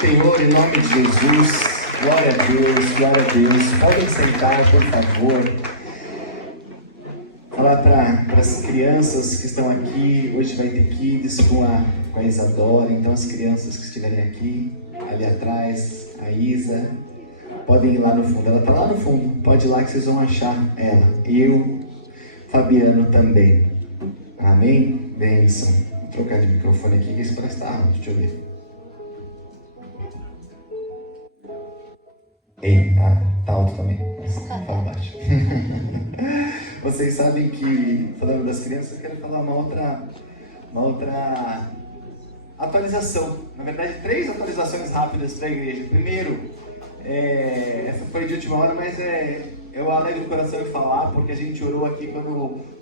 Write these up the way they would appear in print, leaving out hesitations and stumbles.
Senhor, em nome de Jesus, glória a Deus, glória a Deus. Podem sentar, por favor. Falar para as crianças que estão aqui, hoje vai ter kids com a Isadora, então as crianças que estiverem aqui, ali atrás, a Isa, podem ir lá no fundo, ela está lá no fundo, pode ir lá que vocês vão achar ela. Eu, Fabiano também. Amém? Bênção. Vou trocar de microfone aqui, que esse parece que está alto, deixa eu ver. Ei, tá alto também, mas fala baixo. Vocês sabem que, falando das crianças, eu quero falar uma outra atualização. Na verdade, 3 atualizações rápidas para a igreja. Primeiro, essa foi de última hora, mas eu alegro o coração em falar, porque a gente orou aqui quando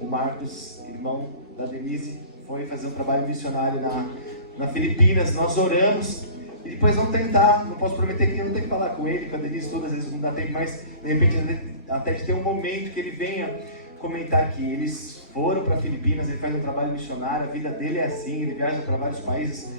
o Marcos, irmão da Denise, foi fazer um trabalho missionário na Filipinas. Nós oramos. E depois vamos tentar, não posso prometer que eu não tenho que falar com ele, quando ele diz todas as vezes não dá tempo, mas de repente até de ter um momento que ele venha comentar aqui. Eles foram para Filipinas, ele faz um trabalho missionário, a vida dele é assim, ele viaja para vários países.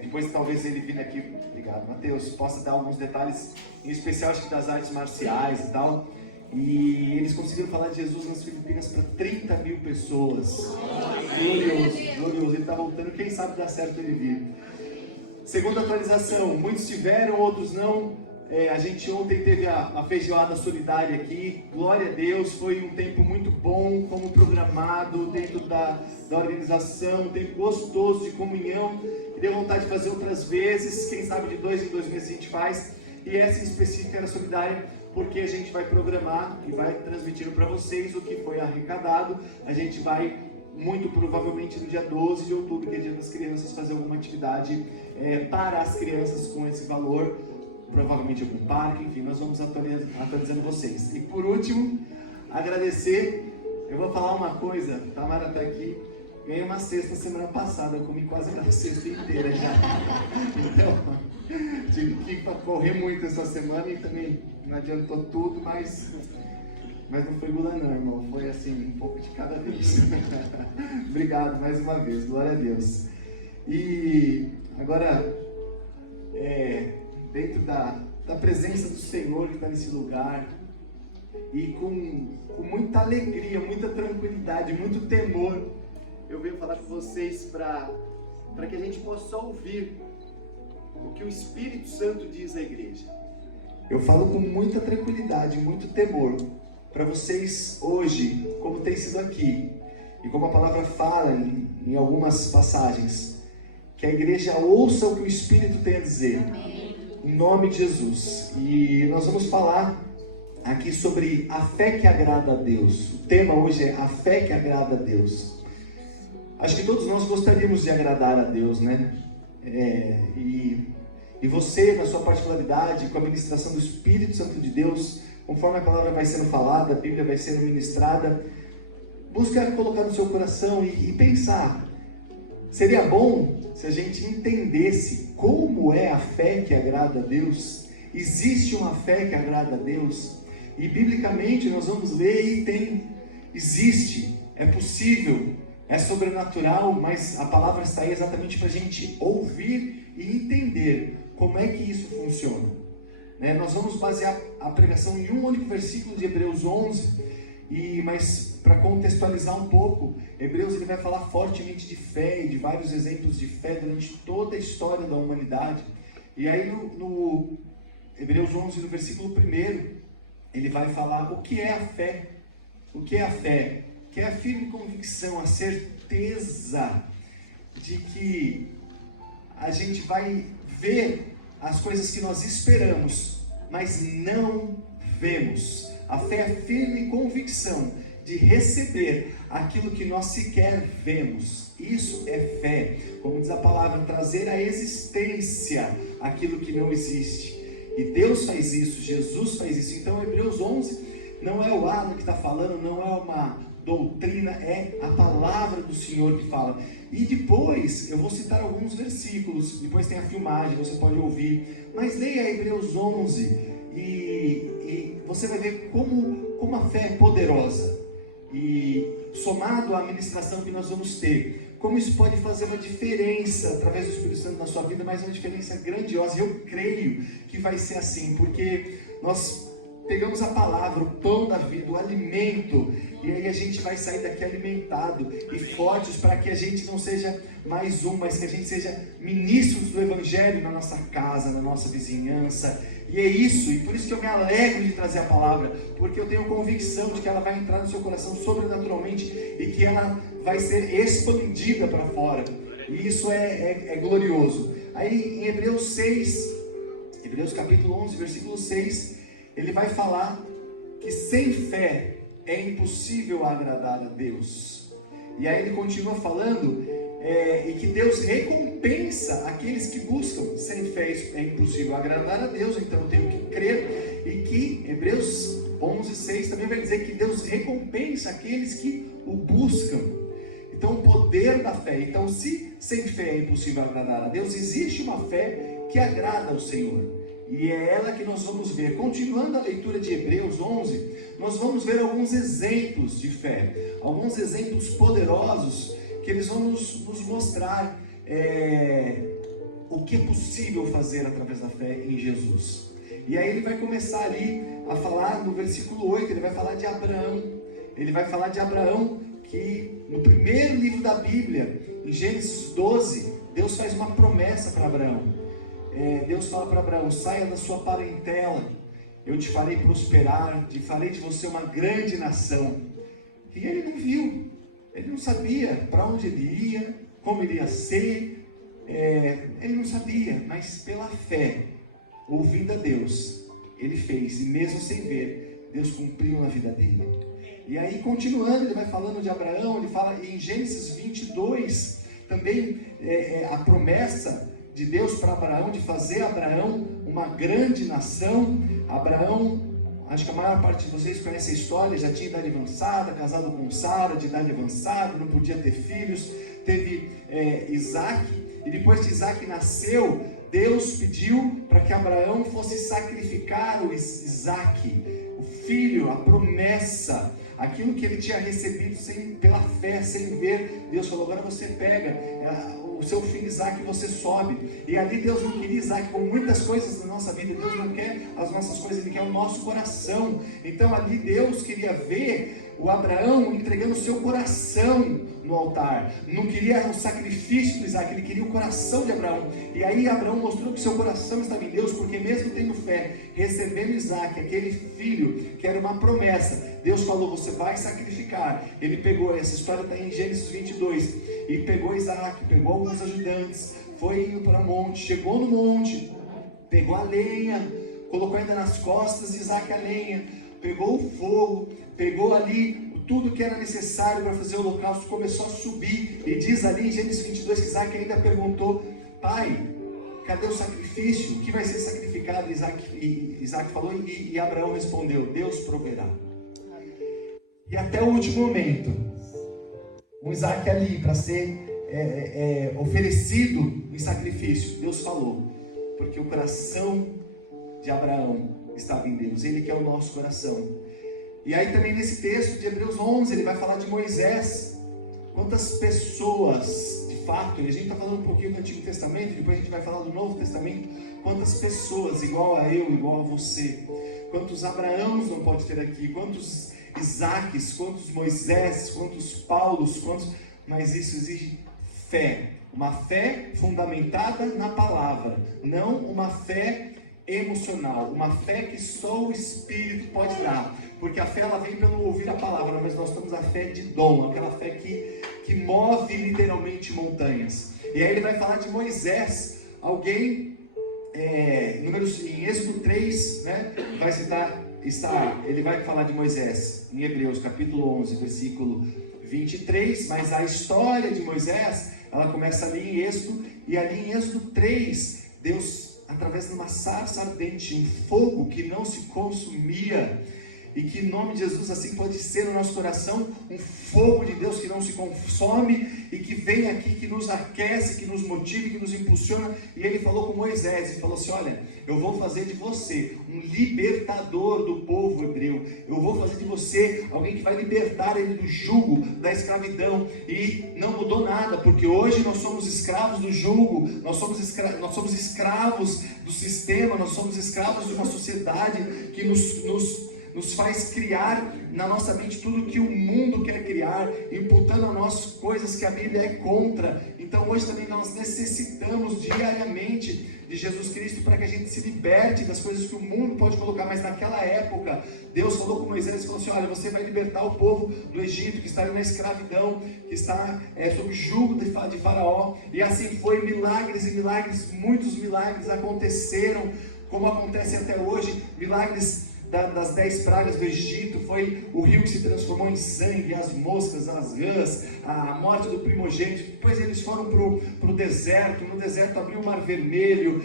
Depois talvez ele vindo aqui, obrigado Mateus, possa dar alguns detalhes, em especial acho que das artes marciais e tal. E eles conseguiram falar de Jesus nas Filipinas para 30 mil pessoas. Glorioso, ele está voltando, quem sabe dá certo ele vir. Segunda atualização, muitos tiveram, outros não. A gente ontem teve a feijoada solidária aqui, glória a Deus, foi um tempo muito bom, como programado, dentro da organização, um tempo gostoso de comunhão, que deu vontade de fazer outras vezes, quem sabe de 2 em 2 meses a gente faz, e essa em específico era solidária, porque a gente vai programar e vai transmitir para vocês o que foi arrecadado. A gente vai, muito provavelmente no dia 12 de outubro, que é dia das crianças, fazer alguma atividade para as crianças com esse valor, provavelmente algum parque, enfim, nós vamos atualizando vocês. E por último, agradecer, eu vou falar uma coisa, a Tamara está aqui, ganhei uma cesta semana passada, eu comi quase a cesta inteira já, então tive que correr muito essa semana e também não adiantou tudo, mas não foi gula não, irmão, foi assim, um pouco de cada vez. Obrigado mais uma vez, glória a Deus. E agora, dentro da presença do Senhor que está nesse lugar, e com muita alegria, muita tranquilidade, muito temor, eu venho falar com vocês para que a gente possa ouvir o que o Espírito Santo diz à igreja. Eu falo com muita tranquilidade, muito temor, para vocês hoje, como tem sido aqui, e como a palavra fala em algumas passagens, que a igreja ouça o que o Espírito tem a dizer. Amém. Em nome de Jesus. E nós vamos falar aqui sobre a fé que agrada a Deus. O tema hoje é a fé que agrada a Deus. Acho que todos nós gostaríamos de agradar a Deus, né? E você, na sua particularidade, com a ministração do Espírito Santo de Deus, conforme a palavra vai sendo falada, a Bíblia vai sendo ministrada, buscar colocar no seu coração e pensar. Seria bom se a gente entendesse como é a fé que agrada a Deus. Existe uma fé que agrada a Deus? E biblicamente nós vamos ler e existe, é possível, é sobrenatural, mas a palavra está aí exatamente para a gente ouvir e entender como é que isso funciona. Nós vamos basear a pregação em um único versículo de Hebreus 11, mas para contextualizar um pouco, Hebreus ele vai falar fortemente de fé e de vários exemplos de fé durante toda a história da humanidade. E aí no Hebreus 11, no versículo 1, ele vai falar o que é a fé. O que é a fé? Que é a firme convicção, a certeza de que a gente vai ver as coisas que nós esperamos, mas não vemos. A fé é a firme convicção de receber aquilo que nós sequer vemos. Isso é fé. Como diz a palavra, trazer à existência aquilo que não existe. E Deus faz isso, Jesus faz isso. Então Hebreus 11 não é o Alan que está falando, não é uma doutrina, é a palavra do Senhor que fala. E depois eu vou citar alguns versículos, depois tem a filmagem, você pode ouvir, mas leia Hebreus 11 e você vai ver como a fé é poderosa. E somado à ministração que nós vamos ter, como isso pode fazer uma diferença através do Espírito Santo na sua vida, mas uma diferença grandiosa. E eu creio que vai ser assim, porque nós pegamos a palavra, o pão da vida, o alimento, e aí a gente vai sair daqui alimentado e fortes, para que a gente não seja mais um, mas que a gente seja ministros do Evangelho na nossa casa, na nossa vizinhança. E é isso, e por isso que eu me alegro de trazer a palavra, porque eu tenho convicção de que ela vai entrar no seu coração sobrenaturalmente e que ela vai ser expandida para fora. E isso é glorioso. Aí em Hebreus capítulo 11, versículo 6, ele vai falar que sem fé é impossível agradar a Deus. E aí ele continua falando e que Deus recompensa aqueles que buscam. Sem fé é impossível agradar a Deus, então eu tenho que crer. E que Hebreus 11:6 também vai dizer que Deus recompensa aqueles que o buscam. Então o poder da fé. Então, se sem fé é impossível agradar a Deus, existe uma fé que agrada ao Senhor. E é ela que nós vamos ver. Continuando a leitura de Hebreus 11, nós vamos ver alguns exemplos de fé, alguns exemplos poderosos que eles vão nos mostrar o que é possível fazer através da fé em Jesus. E aí ele vai começar ali a falar no versículo 8, ele vai falar de Abraão. Ele vai falar de Abraão que no primeiro livro da Bíblia, em Gênesis 12, Deus faz uma promessa para Abraão. Deus fala para Abraão: saia da sua parentela, eu te farei prosperar, te farei de você uma grande nação. E ele não viu, ele não sabia para onde ele ia, como ele ia ser, ele não sabia, mas pela fé, ouvindo a Deus, ele fez, e mesmo sem ver, Deus cumpriu na vida dele. E aí continuando, ele vai falando de Abraão, ele fala em Gênesis 22, também a promessa de Deus para Abraão, de fazer Abraão uma grande nação. Abraão, acho que a maior parte de vocês conhece a história, já tinha idade avançada, casado com Sara, de idade avançada, não podia ter filhos, teve Isaac, e depois que Isaac nasceu, Deus pediu para que Abraão fosse sacrificar o Isaac, o filho, a promessa, aquilo que ele tinha recebido pela fé, sem ver. Deus falou: agora você pega o seu filho Isaac e você sobe. E ali Deus não queria Isaac, como muitas coisas na nossa vida. Deus não quer as nossas coisas, Ele quer o nosso coração. Então ali Deus queria ver o Abraão entregando o seu coração no altar. Não queria o sacrifício do Isaac, ele queria o coração de Abraão. E aí Abraão mostrou que seu coração estava em Deus, porque mesmo tendo fé, recebendo Isaac, aquele filho que era uma promessa, Deus falou: você vai sacrificar. Ele pegou, essa história está em Gênesis 22, e pegou Isaac, pegou alguns ajudantes, foi indo para o monte, chegou no monte, pegou a lenha, colocou ainda nas costas de Isaac a lenha, pegou o fogo, pegou ali tudo que era necessário para fazer o holocausto, começou a subir. E diz ali em Gênesis 22 que Isaac ainda perguntou: pai, cadê o sacrifício? O que vai ser sacrificado? Isaac falou, e Abraão respondeu: Deus proverá. E até o último momento, o Isaac ali para ser oferecido em sacrifício, Deus falou, porque o coração de Abraão estava em Deus, Ele que é o nosso coração. E aí também nesse texto de Hebreus 11, ele vai falar de Moisés. Quantas pessoas, de fato, e a gente está falando um pouquinho do Antigo Testamento, depois a gente vai falar do Novo Testamento. Quantas pessoas, igual a eu, igual a você, quantos Abraãos não pode ter aqui, quantos Isaques, quantos Moisés, quantos Paulos, mas isso exige fé. Uma fé fundamentada na palavra, não uma fé emocional, uma fé que só o Espírito pode dar, porque a fé ela vem pelo ouvir a palavra, mas nós temos a fé de dom, aquela fé que move literalmente montanhas. E aí ele vai falar de Moisés, alguém, em Êxodo 3, né, vai citar, ele vai falar de Moisés, em Hebreus capítulo 11, versículo 23, mas a história de Moisés, ela começa ali em Êxodo, e ali em Êxodo 3, Deus, através de uma sarça ardente, um fogo que não se consumia, E que em nome de Jesus assim pode ser no nosso coração um fogo de Deus que não se consome e que vem aqui, que nos aquece, que nos motive, que nos impulsiona. E ele falou com Moisés, ele falou assim: olha, eu vou fazer de você um libertador do povo hebreu. Eu vou fazer de você alguém que vai libertar ele do jugo, da escravidão. E não mudou nada, porque hoje nós somos escravos do jugo, nós somos escravos do sistema, nós somos escravos de uma sociedade que nos faz criar na nossa mente tudo que o mundo quer criar, imputando a nós coisas que a Bíblia é contra. Então hoje também nós necessitamos diariamente de Jesus Cristo para que a gente se liberte das coisas que o mundo pode colocar. Mas naquela época, Deus falou com Moisés e falou assim: olha, você vai libertar o povo do Egito, que está na escravidão, que está sob o jugo de Faraó. E assim foi, milagres e milagres, muitos milagres aconteceram, como acontecem até hoje, milagres das 10 pragas do Egito. Foi o rio que se transformou em sangue, as moscas, as rãs, a morte do primogênito. Depois eles foram para o deserto, no deserto abriu o mar vermelho,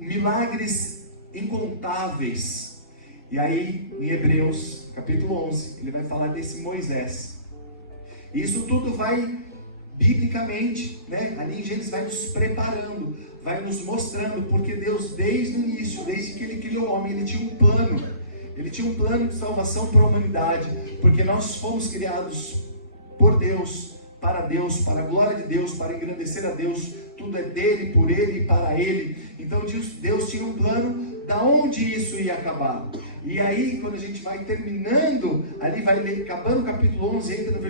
milagres incontáveis. E aí em Hebreus capítulo 11 ele vai falar desse Moisés. E isso tudo vai biblicamente, né? Ali em Gênesis vai nos preparando, vai nos mostrando, porque Deus desde o início, desde que Ele criou o homem, Ele tinha um plano. Ele tinha um plano de salvação para a humanidade, porque nós fomos criados por Deus, para a glória de Deus, para engrandecer a Deus. Tudo é dele, por Ele e para Ele. Então Deus tinha um plano da onde isso ia acabar. E aí quando a gente vai terminando, ali vai acabando o capítulo 11, entra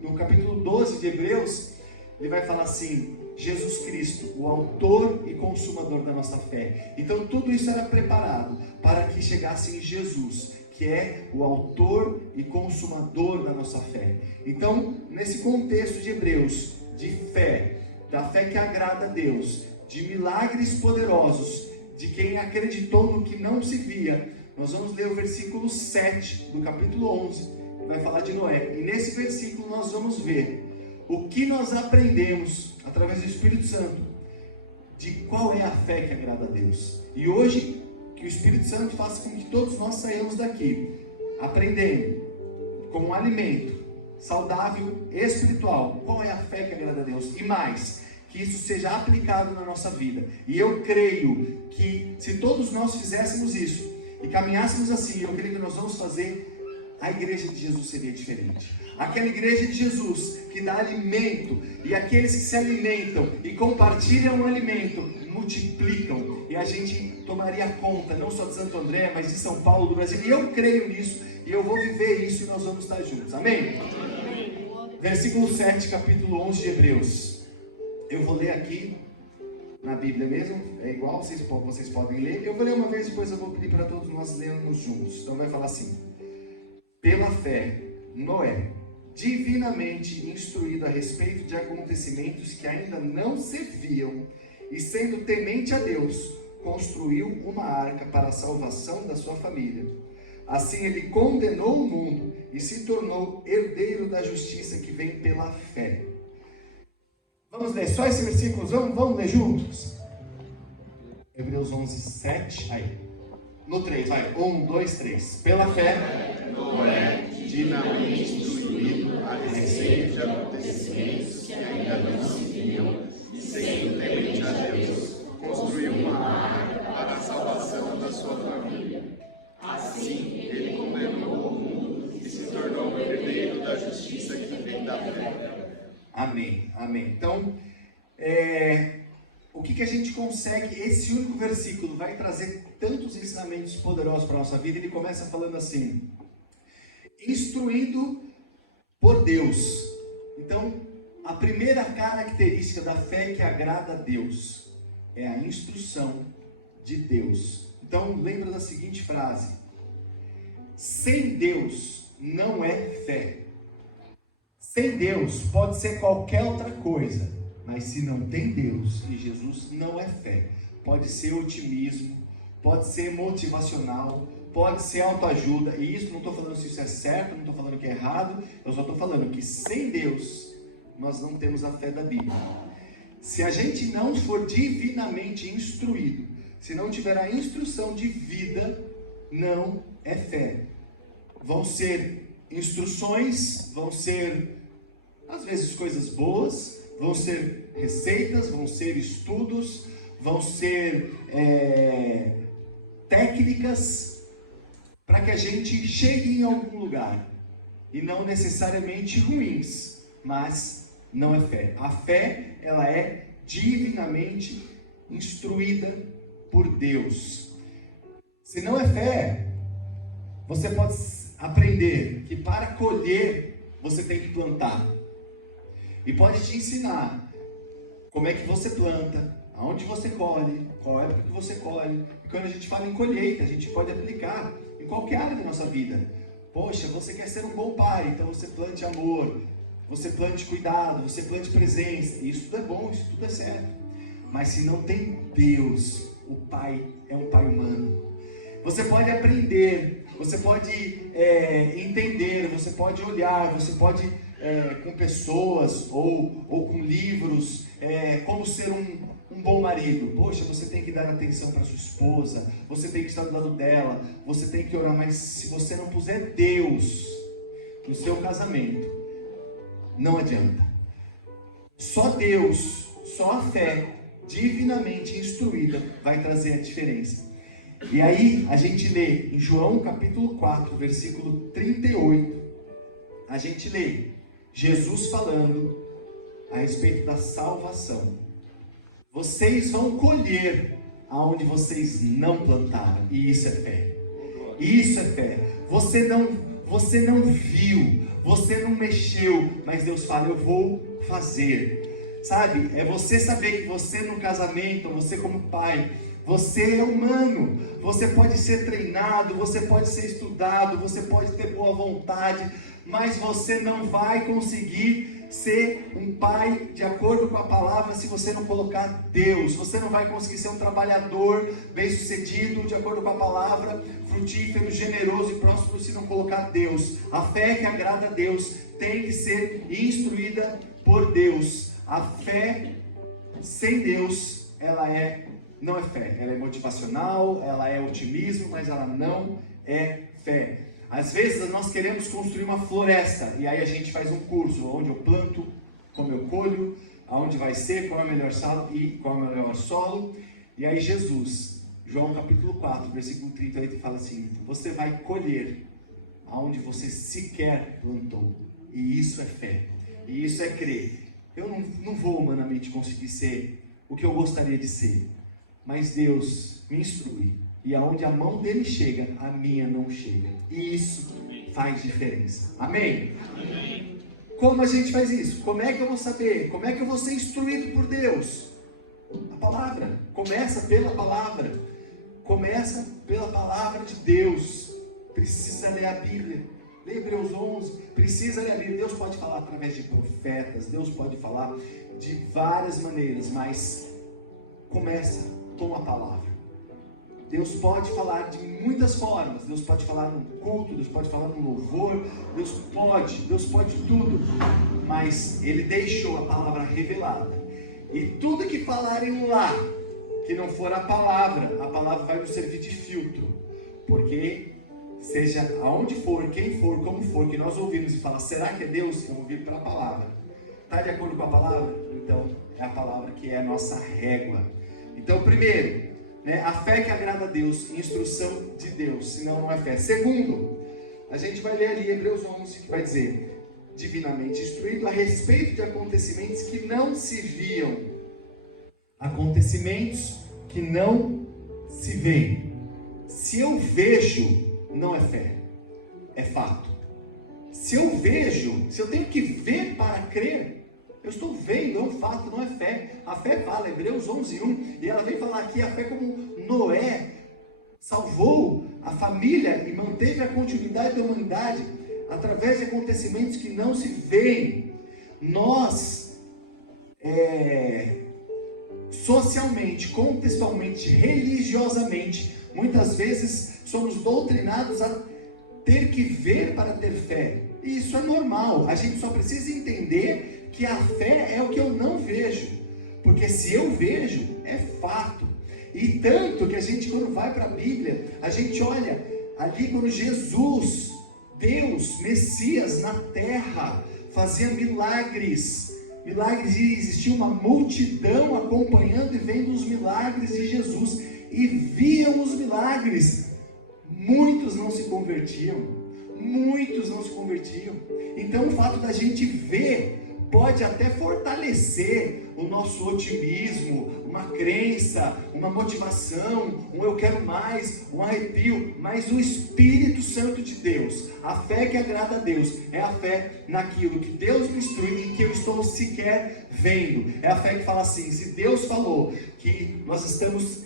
no capítulo 12 de Hebreus, ele vai falar assim: Jesus Cristo, o autor e consumador da nossa fé. Então tudo isso era preparado para que chegasse em Jesus, que é o autor e consumador da nossa fé. Então, nesse contexto de Hebreus, de fé, da fé que agrada a Deus, de milagres poderosos, de quem acreditou no que não se via, nós vamos ler o versículo 7 do capítulo 11, que vai falar de Noé. E nesse versículo nós vamos ver o que nós aprendemos através do Espírito Santo, de qual é a fé que agrada a Deus. E hoje, que o Espírito Santo faça com que todos nós saiamos daqui aprendendo como um alimento saudável, espiritual, qual é a fé que agrada a Deus. E mais, que isso seja aplicado na nossa vida. E eu creio que se todos nós fizéssemos isso e caminhássemos assim, eu creio que nós vamos fazer, a igreja de Jesus seria diferente. Aquela igreja de Jesus que dá alimento, e aqueles que se alimentam e compartilham o alimento, multiplicam, e a gente tomaria conta não só de Santo André, mas de São Paulo, do Brasil. E eu creio nisso, e eu vou viver isso, e nós vamos estar juntos, amém? Versículo 7, capítulo 11 de Hebreus. Eu vou ler aqui na Bíblia mesmo, é igual, vocês podem ler. Eu vou ler uma vez, depois eu vou pedir para todos nós lermos juntos. Então vai falar assim: pela fé, Noé, divinamente instruído a respeito de acontecimentos que ainda não se viam, e sendo temente a Deus, construiu uma arca para a salvação da sua família. Assim ele condenou o mundo e se tornou herdeiro da justiça que vem pela fé. Vamos ler só esse versículo, vamos ler juntos? Hebreus 11, 7, aí. No 3, vai, 1, 2, 3. Pela fé, Noé, divinamente instruído a respeito de acontecimentos que ainda não se viam, e sendo temente a Deus, construiu uma arca para a salvação da sua família. Assim, ele condenou o mundo e se tornou herdeiro da justiça que vem da fé. Amém, amém. Então, o que a gente consegue, esse único versículo vai trazer tantos ensinamentos poderosos para a nossa vida. Ele começa falando assim: instruído por Deus. Então, a primeira característica da fé que agrada a Deus é a instrução de Deus. Então, lembra da seguinte frase: sem Deus não é fé. Sem Deus pode ser qualquer outra coisa, mas se não tem Deus e Jesus, não é fé. Pode ser otimismo, pode ser motivacional, pode ser autoajuda. E isso, não estou falando se isso é certo, não estou falando que é errado, eu só estou falando que sem Deus nós não temos a fé da Bíblia. Se a gente não for divinamente instruído, se não tiver a instrução de vida, não é fé. Vão ser instruções, vão ser, às vezes, coisas boas, vão ser receitas, vão ser estudos, vão ser técnicas para que a gente chegue em algum lugar. E não necessariamente ruins, mas não é fé. A fé, ela é divinamente instruída por Deus. Se não é fé, você pode aprender que para colher, você tem que plantar. E pode te ensinar como é que você planta, aonde você colhe, qual época que você colhe. E quando a gente fala em colheita, a gente pode aplicar em qualquer área da nossa vida. Poxa, você quer ser um bom pai, então você plante amor, você plante cuidado, você plante presença. Isso tudo é bom, isso tudo é certo. Mas se não tem Deus, o pai é um pai humano. Você pode aprender, você pode entender, você pode olhar, você pode com pessoas ou com livros, como ser um bom marido. Poxa, você tem que dar atenção para sua esposa, você tem que estar do lado dela, você tem que orar, mas se você não puser Deus no seu casamento, não adianta. Só Deus, só a fé divinamente instruída vai trazer a diferença. E aí a gente lê em João capítulo 4, versículo 38, a gente lê Jesus falando a respeito da salvação. Vocês vão colher aonde vocês não plantaram. E isso é fé. Isso é fé. Você não viu, você não mexeu, mas Deus fala, eu vou fazer. Sabe? É você saber que você no casamento, você como pai, você é humano. Você pode ser treinado, você pode ser estudado, você pode ter boa vontade, mas você não vai conseguir ser um pai de acordo com a palavra se você não colocar Deus. Você não vai conseguir ser um trabalhador bem-sucedido de acordo com a palavra, frutífero, generoso e próspero se não colocar Deus. A fé que agrada a Deus tem que ser instruída por Deus. A fé sem Deus, não é fé. Ela é motivacional, ela é otimismo, mas ela não é fé. Às vezes nós queremos construir uma floresta, e aí a gente faz um curso, onde eu planto, como eu colho, aonde vai ser, qual é o melhor solo e qual é o melhor solo. E aí Jesus, João capítulo 4, versículo 38, fala assim, você vai colher aonde você sequer plantou. E isso é fé, e isso é crer. Eu não vou humanamente conseguir ser o que eu gostaria de ser, mas Deus me instrui. E aonde a mão dele chega, a minha não chega. E isso faz diferença. Amém? Amém? Como a gente faz isso? Como é que eu vou saber? Como é que eu vou ser instruído por Deus? A palavra. Começa pela palavra. Começa pela palavra de Deus. Precisa ler a Bíblia. Lê Hebreus 11. Precisa ler a Bíblia. Deus pode falar através de profetas. Deus pode falar de várias maneiras. Mas começa com a palavra. Deus pode falar de muitas formas. Deus pode falar no culto, Deus pode falar no louvor, Deus pode tudo, mas Ele deixou a palavra revelada, e tudo que falarem lá, que não for a palavra vai nos servir de filtro, porque seja aonde for, quem for, como for, que nós ouvimos e falar, será que é Deus? Eu vou ouvir pela palavra. Está de acordo com a palavra? Então é a palavra que é a nossa régua. Então primeiro, a fé que agrada a Deus, instrução de Deus, senão não é fé. Segundo, a gente vai ler ali Hebreus 11, que vai dizer, divinamente instruído a respeito de acontecimentos que não se viam. Acontecimentos que não se veem. Se eu vejo, não é fé, é fato. Se eu vejo, se eu tenho que ver para crer, eu estou vendo, é um fato, não é fé. A fé fala, Hebreus 11:1, e ela vem falar aqui a fé como Noé salvou a família e manteve a continuidade da humanidade através de acontecimentos que não se veem. Nós, socialmente, contextualmente, religiosamente, muitas vezes somos doutrinados a ter que ver para ter fé. E isso é normal, a gente só precisa entender que a fé é o que eu não vejo, porque se eu vejo, é fato. E tanto que a gente, quando vai para a Bíblia, a gente olha Ali quando Jesus, Deus, Messias na terra, fazia milagres, e existia uma multidão acompanhando e vendo os milagres de Jesus, e viam os milagres, muitos não se convertiam, então o fato da gente ver, pode até fortalecer o nosso otimismo, uma crença, uma motivação, um eu quero mais, um arrepio, mas o Espírito Santo de Deus, a fé que agrada a Deus, é a fé naquilo que Deus me instrui e que eu estou sequer vendo, é a fé que fala assim, se Deus falou que nós estamos,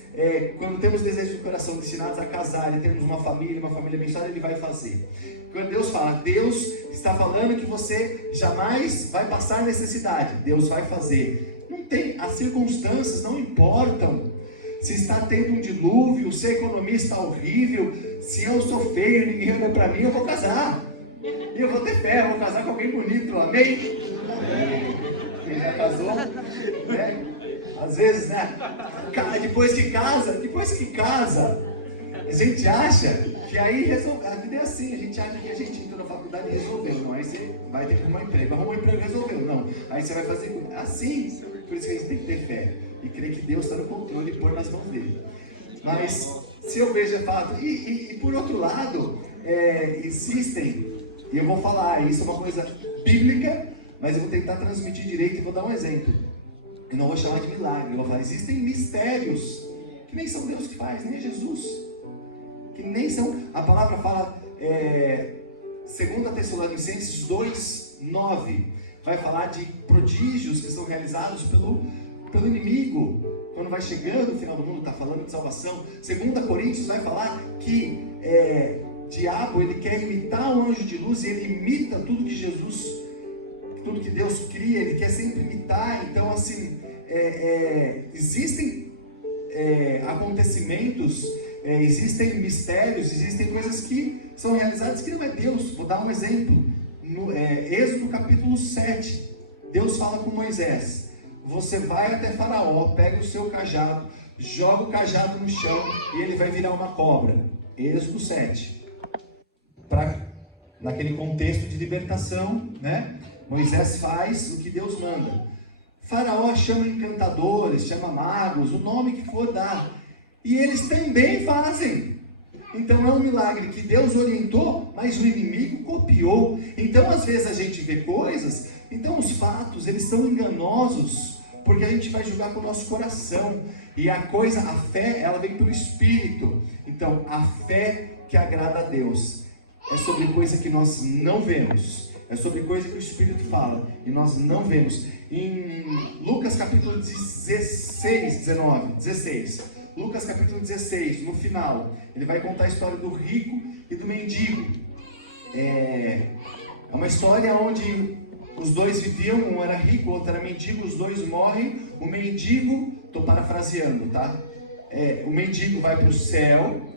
quando temos desejo do coração destinados a casar e temos uma família abençoada, Ele vai fazer. Quando Deus fala, Deus está falando que você jamais vai passar necessidade, Deus vai fazer. Não tem, as circunstâncias não importam. Se está tendo um dilúvio, se a economia está horrível, se eu sou feio, ninguém olha para mim, eu vou casar. E eu vou ter fé, eu vou casar com alguém bonito, amém? Quem já casou, né? Às vezes, né? Depois que casa, a gente acha que aí resolve. A vida é assim, a gente acha que a gente entrou na faculdade e resolveu. Não, aí você vai ter que arrumar um emprego. Arrumou um emprego, resolveu. Não, aí você vai fazer assim. Por isso que a gente tem que ter fé e crer que Deus está no controle e pôr nas mãos dele. Mas se eu vejo é fato. E por outro lado, existem, e eu vou falar, isso é uma coisa bíblica, mas eu vou tentar transmitir direito e vou dar um exemplo. Eu não vou chamar de milagre, eu vou falar, existem mistérios que nem são Deus que faz, nem é Jesus. Que nem são, a palavra fala, 2 Tessalonicenses 2:9, vai falar de prodígios que são realizados pelo inimigo, quando vai chegando o final do mundo, está falando de salvação. 2 Coríntios vai falar que diabo, ele quer imitar o anjo de luz, e ele imita tudo que Jesus, tudo que Deus cria, ele quer sempre imitar. Então assim, existem acontecimentos, existem mistérios, existem coisas que são realizadas que não é Deus. Vou dar um exemplo, no Êxodo capítulo 7, Deus fala com Moisés, você vai até Faraó, pega o seu cajado, joga o cajado no chão e ele vai virar uma cobra. Êxodo 7, naquele contexto de libertação, né? Moisés faz o que Deus manda. Faraó chama encantadores, chama magos, o nome que for dar, e eles também fazem. Então é um milagre que Deus orientou, mas o inimigo copiou. Então às vezes a gente vê coisas, então os fatos, eles são enganosos, porque a gente vai julgar com o nosso coração, e a fé, ela vem pelo Espírito. Então a fé que agrada a Deus é sobre coisa que nós não vemos, é sobre coisa que o Espírito fala e nós não vemos. Em Lucas capítulo 16, Lucas capítulo 16, no final, ele vai contar a história do rico e do mendigo. É uma história onde os dois viviam, um era rico, o outro era mendigo, os dois morrem. O mendigo, estou parafraseando, tá? O mendigo vai para o céu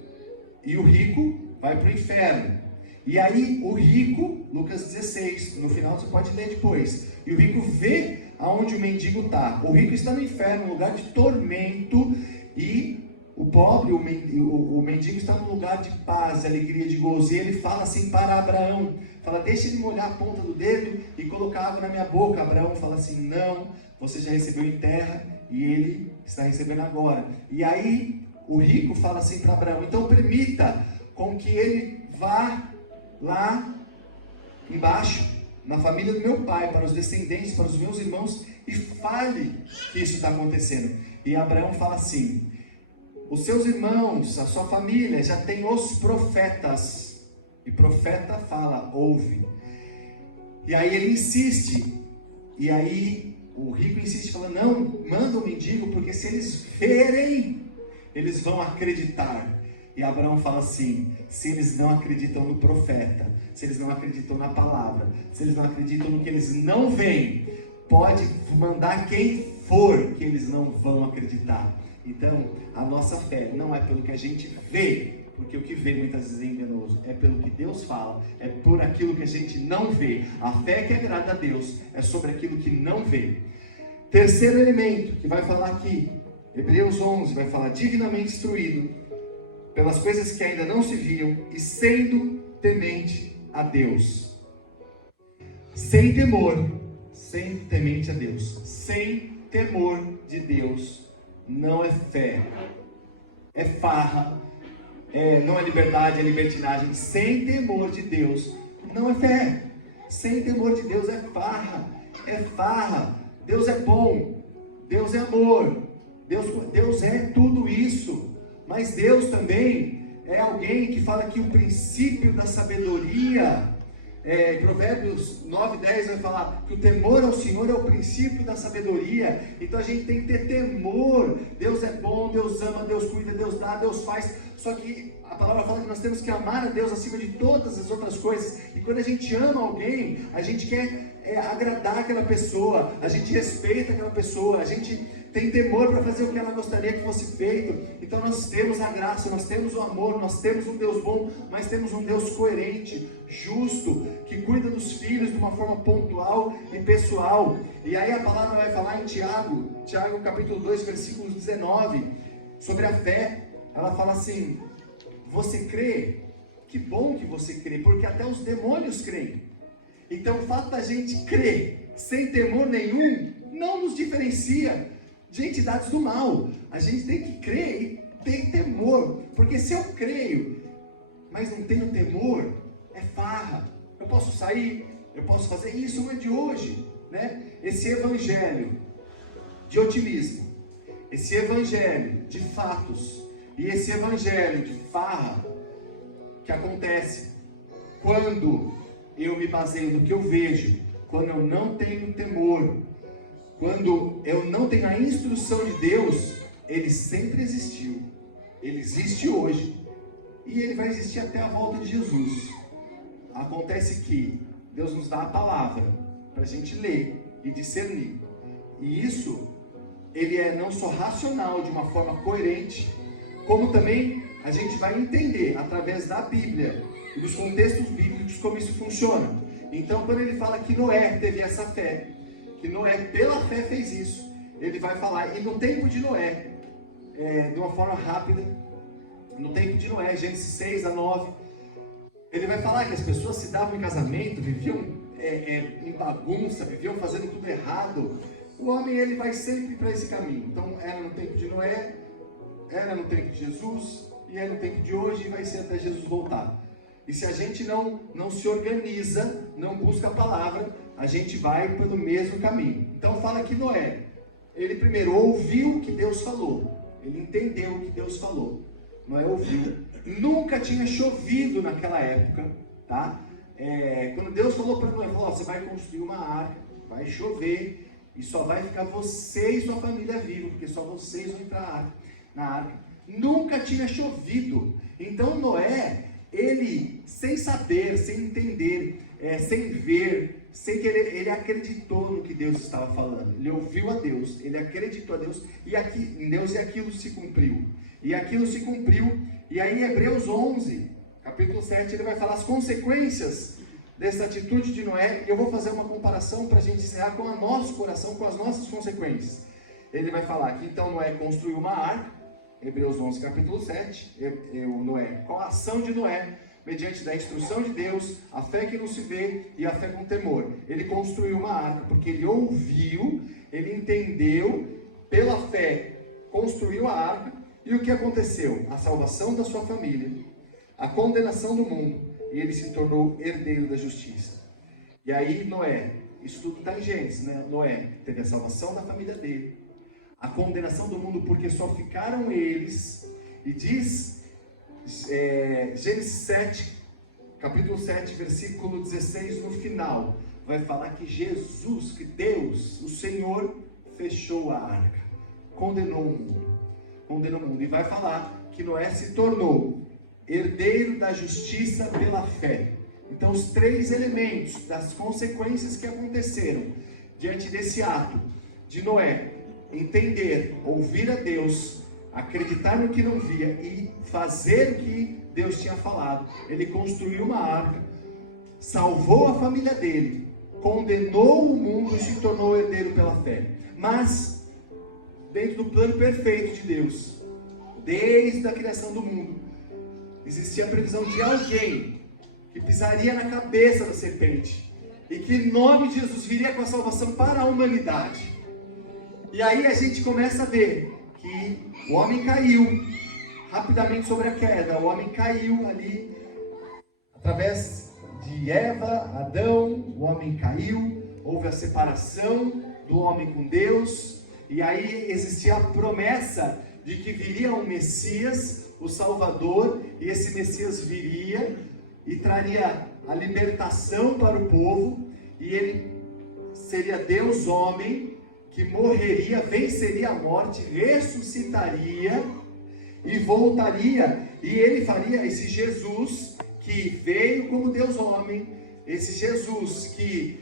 e o rico vai para o inferno. E aí o rico, Lucas 16, no final você pode ler depois, e o rico vê aonde o mendigo está. O rico está no inferno, um lugar de tormento, e o pobre, o mendigo está num lugar de paz, de alegria, de gozo. E ele fala assim para Abraão, fala, deixa ele molhar a ponta do dedo e colocar água na minha boca. Abraão fala assim, não, você já recebeu em terra e ele está recebendo agora. E aí o rico fala assim para Abraão, então permita com que ele vá lá embaixo, na família do meu pai, para os descendentes, para os meus irmãos, e fale que isso está acontecendo. E Abraão fala assim, os seus irmãos, a sua família já tem os profetas, e profeta fala, ouve. E aí ele insiste, e aí o rico insiste, fala, não, manda o mendigo, porque se eles verem, eles vão acreditar. E Abraão fala assim, se eles não acreditam no profeta, se eles não acreditam na palavra, se eles não acreditam no que eles não veem, pode mandar quem for, que eles não vão acreditar. Então, a nossa fé não é pelo que a gente vê, porque o que vê muitas vezes é enganoso, é pelo que Deus fala, é por aquilo que a gente não vê. A fé que agrada a Deus é sobre aquilo que não vê. Terceiro elemento que vai falar aqui, Hebreus 11, vai falar divinamente instruído. pelas coisas que ainda não se viam, e sendo temente a Deus. Sem temor, sendo temente a Deus. Sem temor de Deus não é fé, é farra, não é liberdade, é libertinagem. Sem temor de Deus não é fé. Sem temor de Deus é farra, é farra. Deus é bom, Deus é amor, Deus é tudo isso. Mas Deus também é alguém que fala que o princípio da sabedoria, Provérbios 9:10 vai falar que o temor ao Senhor é o princípio da sabedoria. Então a gente tem que ter temor. Deus é bom, Deus ama, Deus cuida, Deus dá, Deus faz. Só que a palavra fala que nós temos que amar a Deus acima de todas as outras coisas. E quando a gente ama alguém, a gente quer agradar aquela pessoa, a gente respeita aquela pessoa, a gente tem temor para fazer o que ela gostaria que fosse feito. Então nós temos a graça, nós temos o amor, nós temos um Deus bom, mas temos um Deus coerente, justo, que cuida dos filhos de uma forma pontual e pessoal. E aí a palavra vai falar em Tiago capítulo 2, versículo 19, sobre a fé. Ela fala assim: você crê? Que bom que você crê, porque até os demônios creem. Então o fato da gente crer sem temor nenhum não nos diferencia de entidades do mal. A gente tem que crer e ter temor, porque se eu creio, mas não tenho temor, é farra. Eu posso sair, eu posso fazer isso, não é de hoje, né? Esse evangelho de otimismo, esse evangelho de fatos e esse evangelho de farra que acontece quando eu me baseio no que eu vejo, quando eu não tenho temor, quando eu não tenho a instrução de Deus, ele sempre existiu, ele existe hoje e ele vai existir até a volta de Jesus. Acontece que Deus nos dá a palavra para a gente ler e discernir, e isso ele é não só racional de uma forma coerente, como também a gente vai entender através da Bíblia e dos contextos bíblicos como isso funciona. Então quando ele fala que Noé teve essa fé, que Noé pela fé fez isso, ele vai falar, e no tempo de Noé, de uma forma rápida, no tempo de Noé, Gênesis 6-9, ele vai falar que as pessoas se davam em casamento, viviam em bagunça, viviam fazendo tudo errado. O homem ele vai sempre para esse caminho. Então era no tempo de Noé, era no tempo de Jesus, e é no tempo de hoje, e vai ser até Jesus voltar. E se a gente não se organiza, não busca a palavra, a gente vai pelo mesmo caminho. Então fala que Noé, ele primeiro ouviu o que Deus falou, ele entendeu o que Deus falou. Noé ouviu, nunca tinha chovido naquela época, tá? Quando Deus falou para Noé, falou, você vai construir uma arca, vai chover, e só vai ficar você e sua família vivos, porque só vocês vão entrar na arca. Nunca tinha chovido. Então Noé, ele, sem saber, sem entender, sem ver, sem querer, ele acreditou no que Deus estava falando. Ele ouviu a Deus, ele acreditou a Deus, em Deus, e aquilo se cumpriu. E aquilo se cumpriu. E aí em Hebreus 11, capítulo 7, ele vai falar as consequências dessa atitude de Noé. E eu vou fazer uma comparação para a gente encerrar com o nosso coração, com as nossas consequências. Ele vai falar que então Noé construiu uma arca, Hebreus 11, capítulo 7, Noé, com a ação de Noé, mediante da instrução de Deus, a fé que não se vê e a fé com temor. Ele construiu uma arca, porque ele ouviu, ele entendeu, pela fé, construiu a arca, e o que aconteceu? A salvação da sua família, a condenação do mundo, e ele se tornou herdeiro da justiça. E aí Noé, isso tudo está em Gênesis, né? Noé teve a salvação da família dele, a condenação do mundo, porque só ficaram eles, e diz Gênesis 7, capítulo 7, versículo 16, no final, vai falar que Jesus, que Deus, o Senhor, fechou a arca, condenou o mundo, e vai falar que Noé se tornou herdeiro da justiça pela fé. Então os três elementos das consequências que aconteceram diante desse ato de Noé: entender, ouvir a Deus, acreditar no que não via e fazer o que Deus tinha falado. Ele construiu uma arca, salvou a família dele, condenou o mundo e se tornou herdeiro pela fé. Mas dentro do plano perfeito de Deus, desde a criação do mundo, existia a previsão de alguém que pisaria na cabeça da serpente, e que em nome de Jesus viria com a salvação para a humanidade. E aí a gente começa a ver que o homem caiu, rapidamente sobre a queda, o homem caiu ali, através de Eva, Adão, o homem caiu, houve a separação do homem com Deus, e aí existia a promessa de que viria um Messias, o Salvador, e esse Messias viria e traria a libertação para o povo, e ele seria Deus homem, que morreria, venceria a morte, ressuscitaria e voltaria, e ele faria esse Jesus que veio como Deus homem, esse Jesus que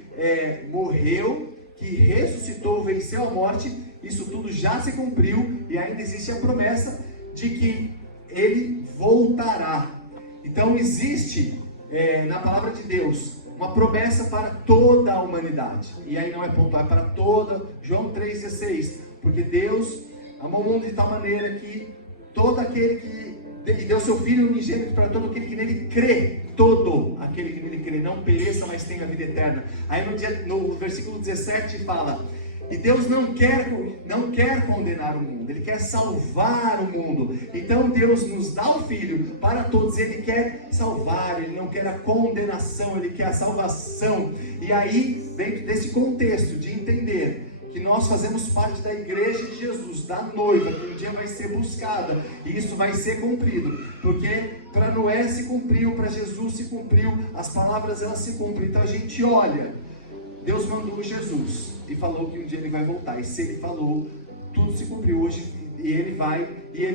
morreu, que ressuscitou, venceu a morte. Isso tudo já se cumpriu, e ainda existe a promessa de que ele voltará. Então existe na palavra de Deus uma promessa para toda a humanidade, e aí não é pontual, é para toda. João 3,16, porque Deus amou o mundo de tal maneira que todo aquele que deu seu Filho unigênito para todo aquele que nele crê, todo aquele que nele crê, não pereça, mas tenha vida eterna. Aí no versículo 17 fala: e Deus não quer condenar o mundo, Ele quer salvar o mundo. Então Deus nos dá o Filho para todos, Ele quer salvar, Ele não quer a condenação, Ele quer a salvação. E aí, dentro desse contexto de entender que nós fazemos parte da igreja de Jesus, da noiva, que um dia vai ser buscada, e isso vai ser cumprido, porque para Noé se cumpriu, para Jesus se cumpriu, as palavras elas se cumprem. Então a gente olha, Deus mandou Jesus e falou que um dia ele vai voltar, e se ele falou, tudo se cumpriu hoje, e ele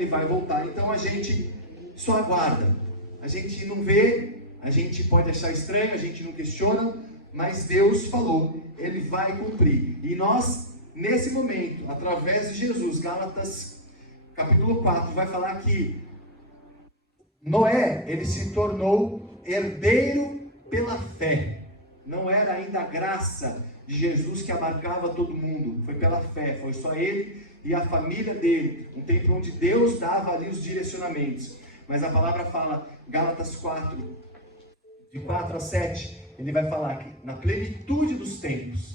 vai voltar. Então a gente só aguarda, a gente não vê, a gente pode achar estranho, a gente não questiona, mas Deus falou, Ele vai cumprir. E nós, nesse momento, através de Jesus, Gálatas capítulo 4, vai falar que Noé, ele se tornou herdeiro pela fé. Não era ainda a graça de Jesus que abarcava todo mundo, foi pela fé, foi só ele e a família dele, um tempo onde Deus dava ali os direcionamentos. Mas a palavra fala, Gálatas 4, de 4 a 7, ele vai falar que na plenitude dos tempos,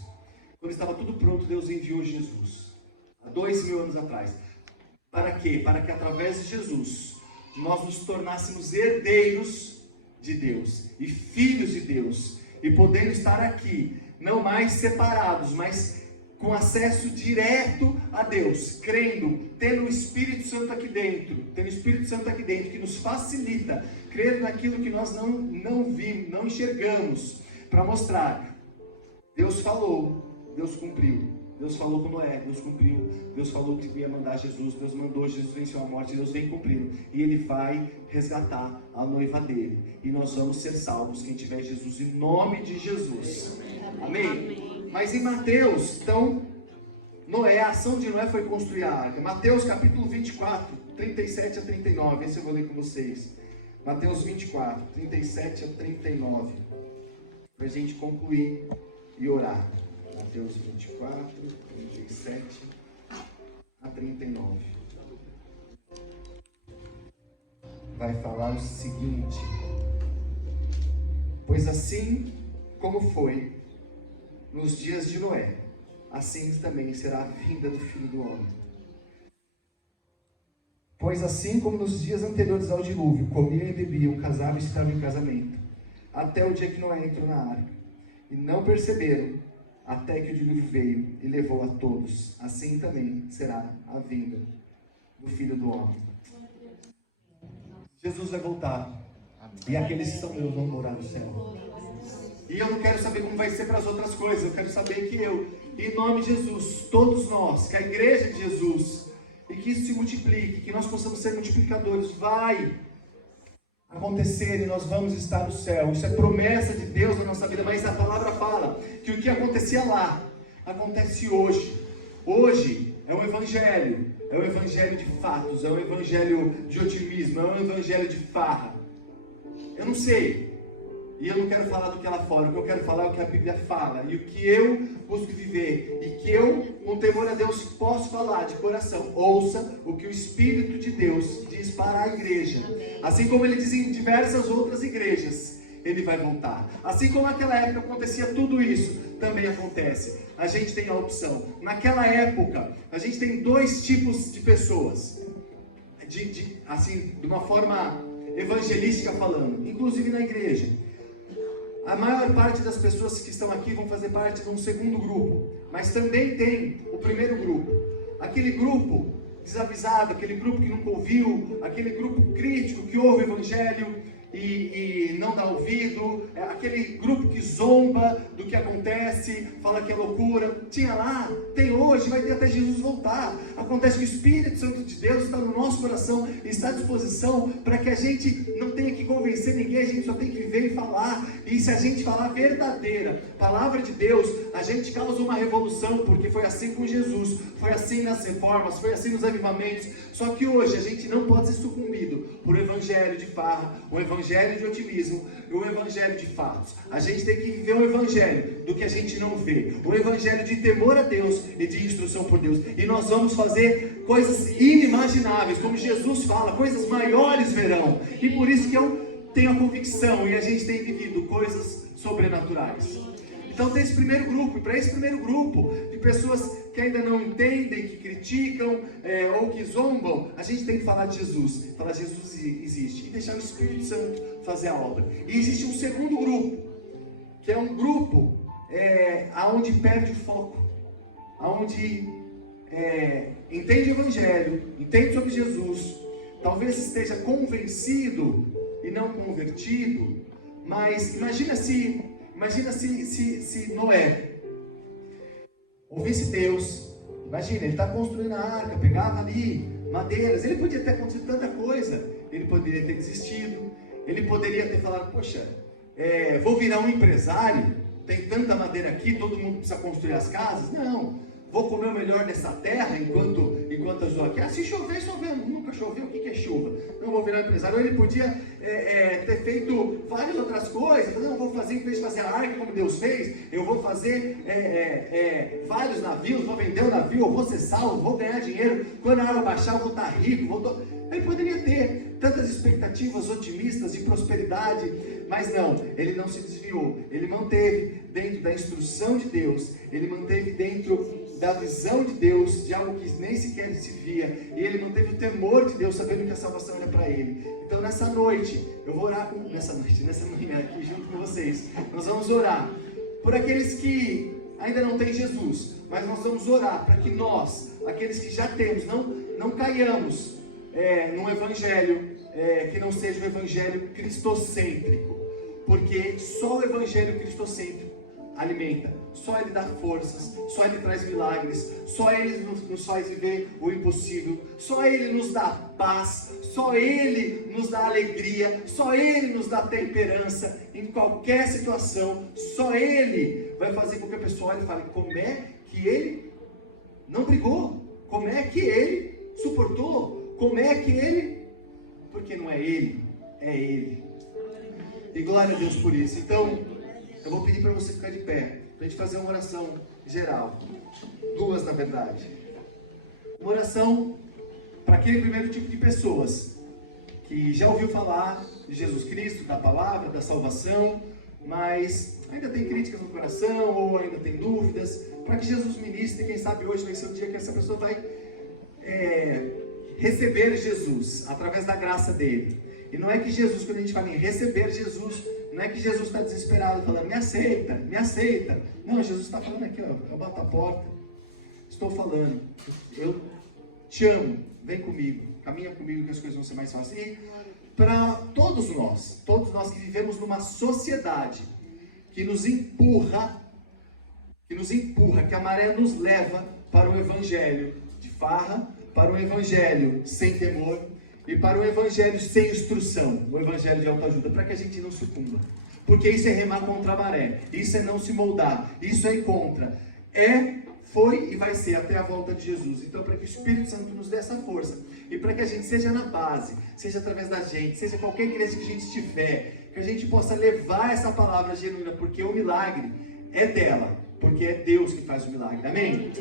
quando estava tudo pronto, Deus enviou Jesus, há 2000 anos atrás. Para quê? Para que através de Jesus, nós nos tornássemos herdeiros de Deus, e filhos de Deus, e podendo estar aqui, não mais separados, mas com acesso direto a Deus, crendo, tendo o Espírito Santo aqui dentro, que nos facilita, crer naquilo que nós não vimos, não enxergamos, para mostrar, Deus falou, Deus cumpriu. Deus falou com Noé, Deus cumpriu. Deus falou que ia mandar Jesus, Deus mandou, Jesus venceu a morte, Deus vem cumprindo. E Ele vai resgatar a noiva dele. E nós vamos ser salvos, quem tiver Jesus, em nome de Jesus. Amém? Amém. Mas em Mateus, então, Noé, a ação de Noé foi construir a arca. Mateus capítulo 24, 37 a 39. Esse eu vou ler com vocês. Mateus 24, 37 a 39. Para a gente concluir e orar. Mateus 24, 37 a 39. Vai falar o seguinte: pois assim como foi nos dias de Noé, assim também será a vinda do Filho do Homem. Pois assim como nos dias anteriores ao dilúvio, comiam e bebiam, casavam e estavam em casamento, até o dia que Noé entrou na arca, e não perceberam, até que o dilúvio veio e levou a todos. Assim também será a vinda do Filho do Homem. Jesus vai voltar. E aqueles que são meus vão morar no céu. E eu não quero saber como vai ser para as outras coisas. Eu quero saber que em nome de Jesus, todos nós, que a igreja de Jesus, e que isso se multiplique, que nós possamos ser multiplicadores, vai acontecer e nós vamos estar no céu. Isso é promessa de Deus na nossa vida, mas a palavra fala que o que acontecia lá, acontece hoje. Hoje é um evangelho de fatos, é um evangelho de otimismo, é um evangelho de farra. Eu não sei, E eu não quero falar do que é lá fora, o que eu quero falar é o que a Bíblia fala, e o que eu busco viver, e que eu, com temor a Deus, posso falar de coração. Ouça o que o Espírito de Deus diz para a igreja. Assim como ele diz em diversas outras igrejas, ele vai voltar. Assim como naquela época acontecia tudo isso, também acontece. A gente tem a opção. Naquela época, a gente tem dois tipos de pessoas, assim, de uma forma evangelística falando, inclusive na igreja. A maior parte das pessoas que estão aqui vão fazer parte de um segundo grupo, mas também tem o primeiro grupo, aquele grupo desavisado, aquele grupo que nunca ouviu, aquele grupo crítico que ouve o evangelho e não dá ouvido, aquele grupo que zomba do que acontece, fala que é loucura. Tinha lá, tem hoje, vai ter até Jesus voltar. Acontece que o Espírito Santo de Deus está no nosso coração e está à disposição para que a gente não tenha que convencer ninguém, a gente só tem que viver e falar. E se a gente falar a verdadeira palavra de Deus, a gente causa uma revolução, porque foi assim com Jesus, foi assim nas reformas, foi assim nos avivamentos. Só que hoje a gente não pode ser sucumbido por um evangelho de farra, um evangelho de otimismo e um evangelho de fatos. A gente tem que viver um evangelho do que a gente não vê, um evangelho de temor a Deus e de instrução por Deus. E nós vamos fazer coisas inimagináveis, como Jesus fala, coisas maiores verão. E por isso que eu tenho a convicção, e a gente tem vivido coisas sobrenaturais. Então tem esse primeiro grupo, e para esse primeiro grupo de pessoas que ainda não entendem, que criticam ou que zombam, a gente tem que falar de Jesus, falar Jesus existe, e deixar o Espírito Santo fazer a obra. E existe um segundo grupo, que é um grupo aonde perde o foco, aonde entende o Evangelho, entende sobre Jesus, talvez esteja convencido e não convertido, mas imagina se Noé ouvisse Deus. Imagina, ele está construindo a arca, pegava ali madeiras, ele podia ter acontecido tanta coisa, ele poderia ter desistido, ele poderia ter falado, poxa, vou virar um empresário, tem tanta madeira aqui, todo mundo precisa construir as casas. Não, vou comer o melhor dessa terra enquanto eu estou aqui. Se chover, chovendo, nunca choveu, o que é chuva? Não vou virar um empresário. Ou ele podia ter feito várias outras coisas, não, vou fazer, em vez de fazer a arca como Deus fez, eu vou fazer vários navios, vou vender o navio, eu vou ser salvo, vou ganhar dinheiro, quando a água baixar eu vou estar rico, Ele poderia ter tantas expectativas otimistas de prosperidade, mas não, ele não se desviou, ele manteve dentro da instrução de Deus, ele manteve dentro da visão de Deus, de algo que nem sequer se via, e ele manteve o temor de Deus, sabendo que a salvação era para ele. Então nessa noite, eu vou orar nessa manhã aqui junto com vocês, nós vamos orar por aqueles que ainda não têm Jesus, mas nós vamos orar para que nós, aqueles que já temos, não caiamos num evangelho que não seja um evangelho cristocêntrico, porque só o evangelho cristocêntrico alimenta, só ele dá forças, só ele traz milagres, só ele nos faz viver o impossível, só ele nos dá paz, só ele nos dá alegria, só ele nos dá temperança em qualquer situação. Só ele vai fazer com que a pessoa olhe e fale, como é que ele não brigou, como é que ele suportou, como é que ele, porque não é ele, é ele. E glória a Deus por isso. Então eu vou pedir para você ficar de pé, para a gente fazer uma oração geral. Duas, na verdade. Uma oração para aquele primeiro tipo de pessoas que já ouviu falar de Jesus Cristo, da palavra, da salvação, mas ainda tem críticas no coração ou ainda tem dúvidas, para que Jesus ministre. Quem sabe hoje vai ser o dia que essa pessoa vai receber Jesus através da graça dele. E não é que Jesus, quando a gente fala em receber Jesus, não é que Jesus está desesperado falando, me aceita, me aceita. Não, Jesus está falando aqui, ó, eu bato a porta, estou falando, eu te amo, vem comigo, caminha comigo que as coisas vão ser mais fáceis. E para todos nós que vivemos numa sociedade que nos empurra, que a maré nos leva para o evangelho de farra, para o evangelho sem temor, e para o evangelho sem instrução, o evangelho de autoajuda, para que a gente não sucumba, porque isso é remar contra a maré, isso é não se moldar, isso é ir contra, foi e vai ser até a volta de Jesus. Então para que o Espírito Santo nos dê essa força, e para que a gente seja na base, seja através da gente, seja qualquer igreja que a gente estiver, que a gente possa levar essa palavra genuína, porque o milagre é dela, porque é Deus que faz o milagre. Amém?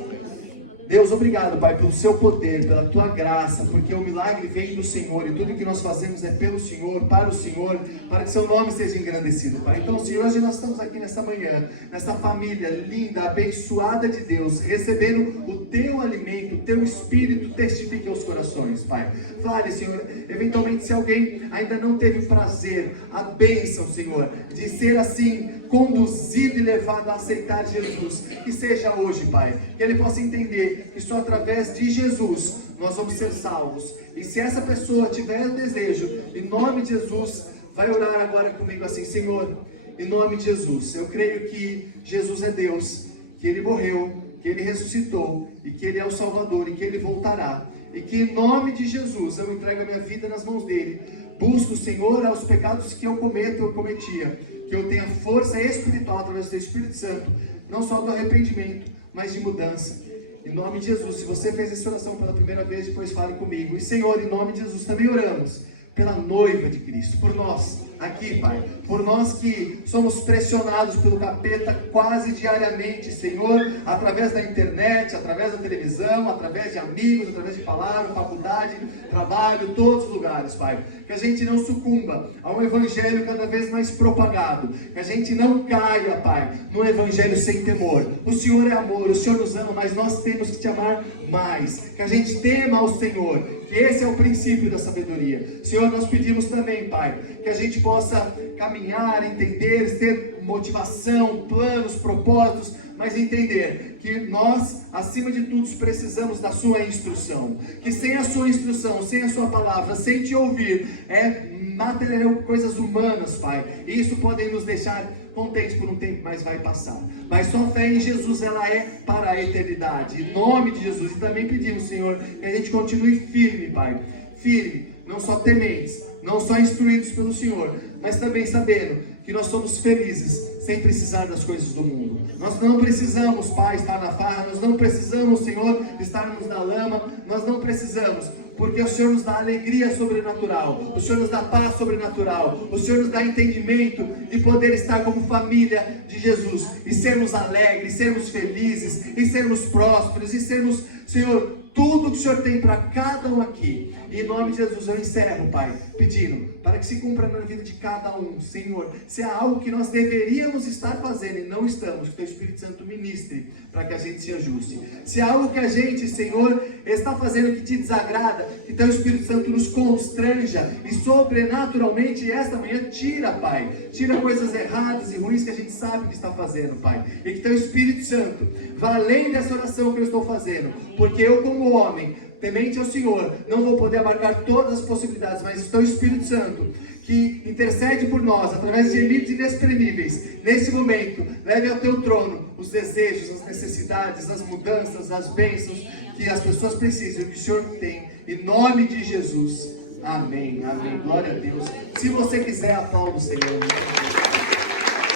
Deus, obrigado, Pai, pelo seu poder, pela tua graça, porque o milagre vem do Senhor e tudo que nós fazemos é pelo Senhor, para o Senhor, para que seu nome seja engrandecido, Pai. Então, Senhor, hoje nós estamos aqui nessa manhã, nessa família linda, abençoada de Deus, recebendo o teu alimento, o teu Espírito testifique aos corações, Pai. Fale, Senhor, eventualmente se alguém ainda não teve o prazer, a bênção, Senhor, de ser assim, conduzido e levado a aceitar Jesus, que seja hoje, Pai, que ele possa entender que só através de Jesus nós vamos ser salvos. E se essa pessoa tiver o desejo, em nome de Jesus, vai orar agora comigo assim: Senhor, em nome de Jesus, eu creio que Jesus é Deus, que Ele morreu, que Ele ressuscitou, e que Ele é o Salvador, e que Ele voltará, e que em nome de Jesus eu entrego a minha vida nas mãos dEle. Busco, Senhor, aos pecados que eu cometia, que eu tenha força espiritual através do Espírito Santo, não só do arrependimento, mas de mudança. Em nome de Jesus, se você fez essa oração pela primeira vez, depois fale comigo. E Senhor, em nome de Jesus, também oramos pela noiva de Cristo, por nós aqui, Pai, por nós que somos pressionados pelo capeta quase diariamente, Senhor, através da internet, através da televisão, através de amigos, através de palavra, faculdade, trabalho, todos os lugares, Pai, que a gente não sucumba a um evangelho cada vez mais propagado, que a gente não caia, Pai, num evangelho sem temor. O Senhor é amor, o Senhor nos ama, mas nós temos que te amar mais, que a gente tema ao Senhor, que esse é o princípio da sabedoria. Senhor, nós pedimos também, Pai, que a gente possa caminhar, entender, ter motivação, planos, propósitos, mas entender que nós, acima de tudo, precisamos da sua instrução. Que sem a sua instrução, sem a sua palavra, sem te ouvir, material, coisas humanas, Pai. E isso podem nos deixar contentes por um tempo, mas vai passar. Mas só fé em Jesus, ela é para a eternidade. Em nome de Jesus. E também pedimos, Senhor, que a gente continue firme, Pai. Firme, não só tementes, não só instruídos pelo Senhor, mas também sabendo que nós somos felizes sem precisar das coisas do mundo. Nós não precisamos, Pai, estar na farra, nós não precisamos, Senhor, estarmos na lama, nós não precisamos, porque o Senhor nos dá alegria sobrenatural, o Senhor nos dá paz sobrenatural, o Senhor nos dá entendimento de poder estar como família de Jesus, e sermos alegres, sermos felizes, e sermos prósperos, e sermos, Senhor, tudo que o Senhor tem para cada um aqui. E em nome de Jesus eu encerro, Pai, pedindo para que se cumpra na vida de cada um, Senhor. Se há algo que nós deveríamos estar fazendo e não estamos, que o Teu Espírito Santo ministre para que a gente se ajuste. Se há algo que a gente, Senhor, está fazendo que te desagrada, que Teu Espírito Santo nos constranja e sobrenaturalmente esta manhã tira, Pai, tira coisas erradas e ruins que a gente sabe que está fazendo, Pai, e que Teu Espírito Santo vá além dessa oração que eu estou fazendo, porque eu, como homem temente ao Senhor, não vou poder abarcar todas as possibilidades, mas o Teu Espírito Santo, que intercede por nós, através de gemidos inexprimíveis, nesse momento, leve ao Teu trono os desejos, as necessidades, as mudanças, as bênçãos que as pessoas precisam, que o Senhor tem, em nome de Jesus. Amém, amém, glória a Deus. Se você quiser, aplaude o Senhor.